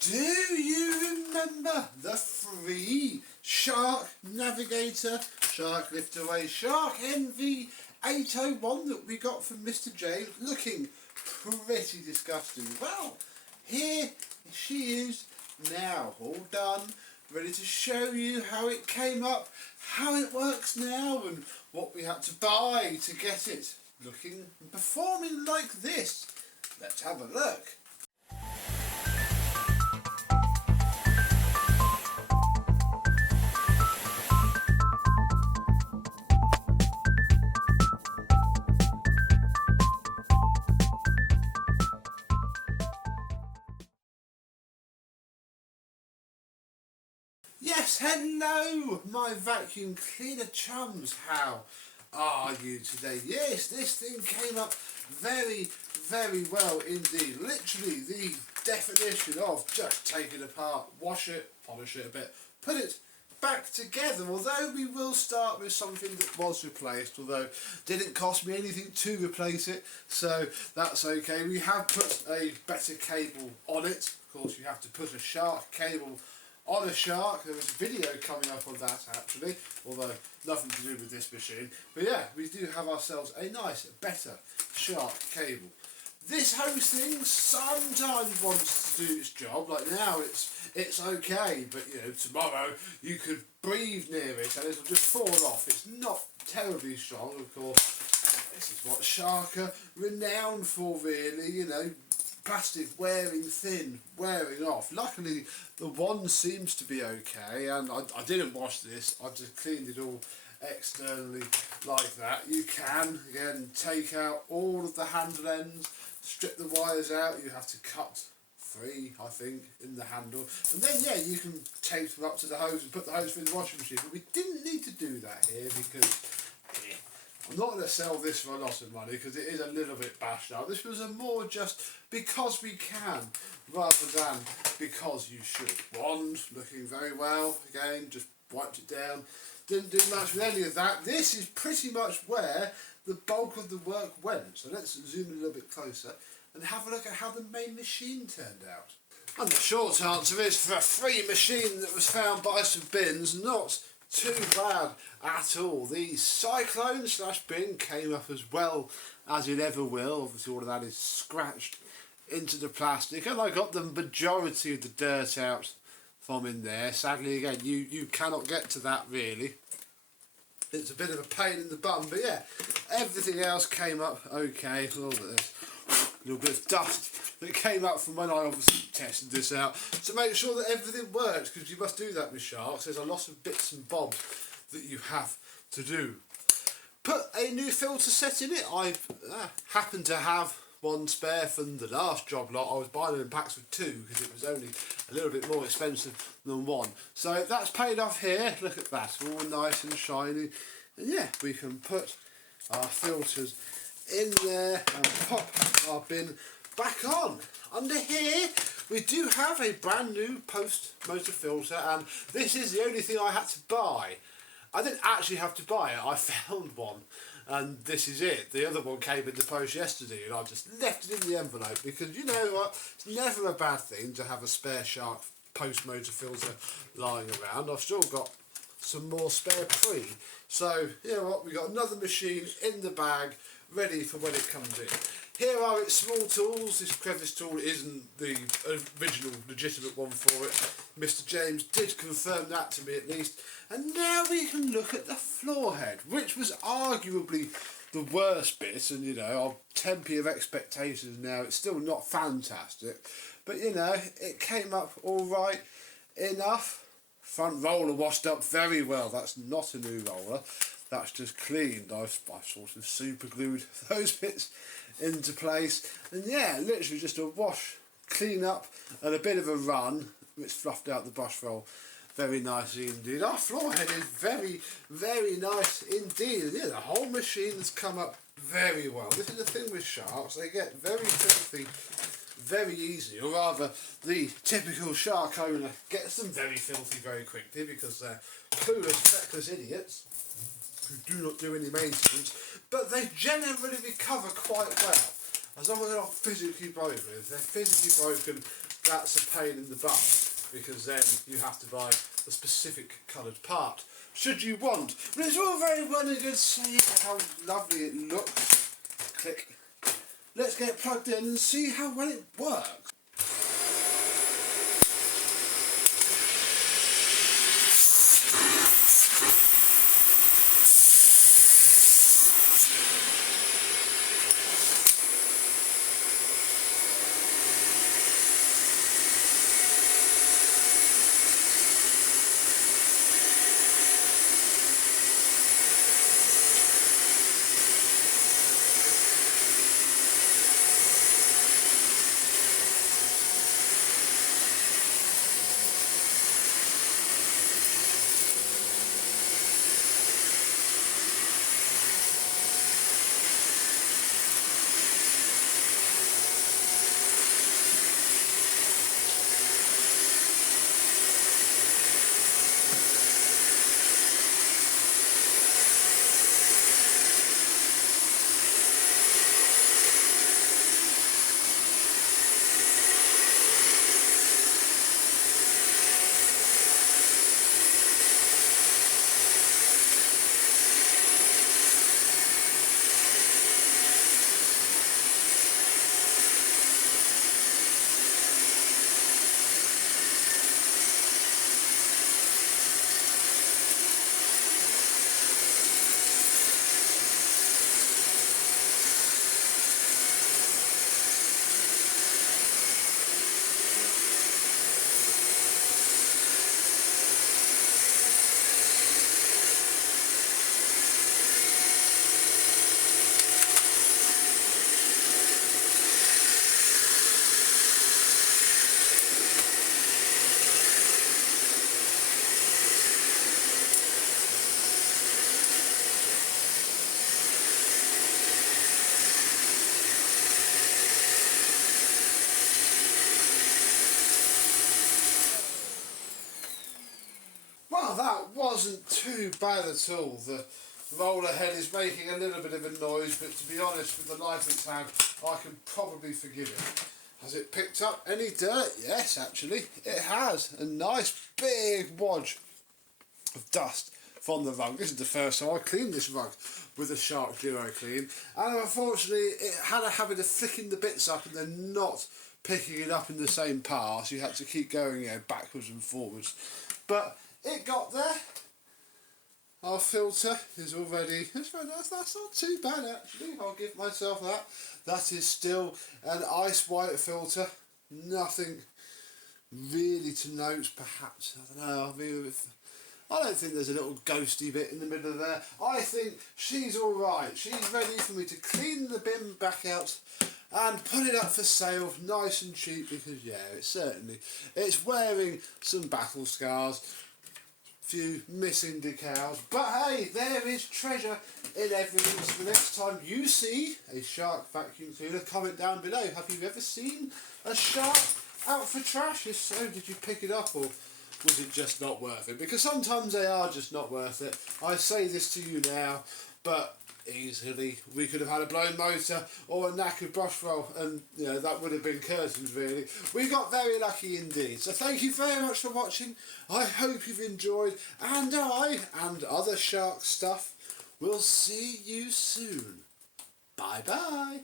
Do you remember the free Shark Navigator, Shark Lift-Away, Shark NV801 that we got from Mr. James, looking pretty disgusting? Well, here she is now, all done, ready to show you how it came up, how it works now, and what we had to buy to get it looking and performing like this. Let's have a look. Yes, hello, my vacuum cleaner chums. How are you today? Yes, this thing came up very, very well indeed. Literally the definition of just take it apart, wash it, polish it a bit, put it back together. Although we will start with something that was replaced, although it didn't cost me anything to replace it, so that's okay. We have put a better cable on it. Of course, you have to put a Shark cable on a Shark. There was a video coming up on that actually, although nothing to do with this machine. But yeah, we do have ourselves a nice, better Shark cable. This hose thing sometimes wants to do its job. Like now it's okay, but you know, tomorrow you could breathe near it and it'll just fall off. It's not terribly strong, of course. This is what Shark are renowned for, really, you know. Plastic wearing thin, wearing off. Luckily the one seems to be okay, and I didn't wash this, I just cleaned it all externally like that. You can again take out all of the handle ends, strip the wires out. You have to cut 3, I think, in the handle, and then yeah, you can tape them up to the hose and put the hose through the washing machine. But we didn't need to do that here because I'm not going to sell this for a lot of money because it is a little bit bashed up. This was a more just because we can rather than because you should. Wand looking very well. Again, just wiped it down. Didn't do much with any of that. This is pretty much where the bulk of the work went. So let's zoom in a little bit closer and have a look at how the main machine turned out. And the short answer is, for a free machine that was found by some bins, not too bad at all. The Cyclone / bin came up as well as it ever will. Obviously all of that is scratched into the plastic, and I got the majority of the dirt out from in there. Sadly again, you cannot get to that really. It's a bit of a pain in the bum, but yeah, everything else came up okay. A little bit of dust that came up from when I obviously tested this out to make sure that everything works, because you must do that with Sharks. There's a lot of bits and bobs that you have to do. Put a new filter set in it. I happen to have one spare from the last job lot. I was buying them in packs of 2 because it was only a little bit more expensive than 1. So that's paid off here. Look at that, all nice and shiny. And yeah, we can put our filters in there and pop our bin back on. Under here we do have a brand new post motor filter, and this is the only thing I had to buy. I didn't actually have to buy it, I found one, and this is it. The other one came in the post yesterday and I just left it in the envelope because, you know what, it's never a bad thing to have a spare Shark post motor filter lying around. I've still got some more spare pre, so you know what, we got another machine in the bag ready for when it comes in. Here are its small tools. This crevice tool isn't the original legitimate one for it. Mr. James did confirm that to me at least. And now we can look at the floor head, which was arguably the worst bit, and you know, I'll temper your expectations now. It's still not fantastic, but you know, it came up alright enough. Front roller washed up very well. That's not a new roller, that's just cleaned. I've sort of super glued those bits into place, and yeah, literally just a wash, clean up and a bit of a run, which fluffed out the brush roll very nicely indeed. Our floor head is very, very nice indeed, and yeah, the whole machine has come up very well. This is the thing with Sharks, they get very filthy very easily, or rather the typical Shark owner gets them very filthy very quickly because they're clueless, feckless idiots who do not do any maintenance, but they generally recover quite well, as long as they're not physically broken. If they're physically broken, that's a pain in the bum, because then you have to buy a specific coloured part, should you want. But it's all very well and good saying how lovely it looks. Click. Let's get it plugged in and see how well it works. Well, that wasn't too bad at all. The roller head is making a little bit of a noise, but to be honest, with the life it's had, I can probably forgive it. Has it picked up any dirt? Yes, actually, it has. A nice big wodge of dust from the rug. This is the first time I cleaned this rug with a Shark Duo Clean, and unfortunately it had a habit of flicking the bits up and then not picking it up in the same pass. You had to keep going, backwards and forwards. But it got there. Our filter is already, that's not too bad actually, I'll give myself that. That is still an ice white filter, nothing really to note perhaps, I don't know, I don't think there's a little ghosty bit in the middle there. I think she's alright, she's ready for me to clean the bin back out and put it up for sale nice and cheap, because it's wearing some battle scars, few missing decals, but hey, there is treasure in everything. So the next time you see a Shark vacuum cleaner, comment down below. Have you ever seen a Shark out for trash? If so, did you pick it up, or was it just not worth it? Because sometimes they are just not worth it. I say this to you now, but easily we could have had a blown motor or a knackered brush roll, and that would have been curtains really. We got very lucky indeed. So thank you very much for watching. I hope you've enjoyed, and I and other Shark stuff will see you soon. Bye bye.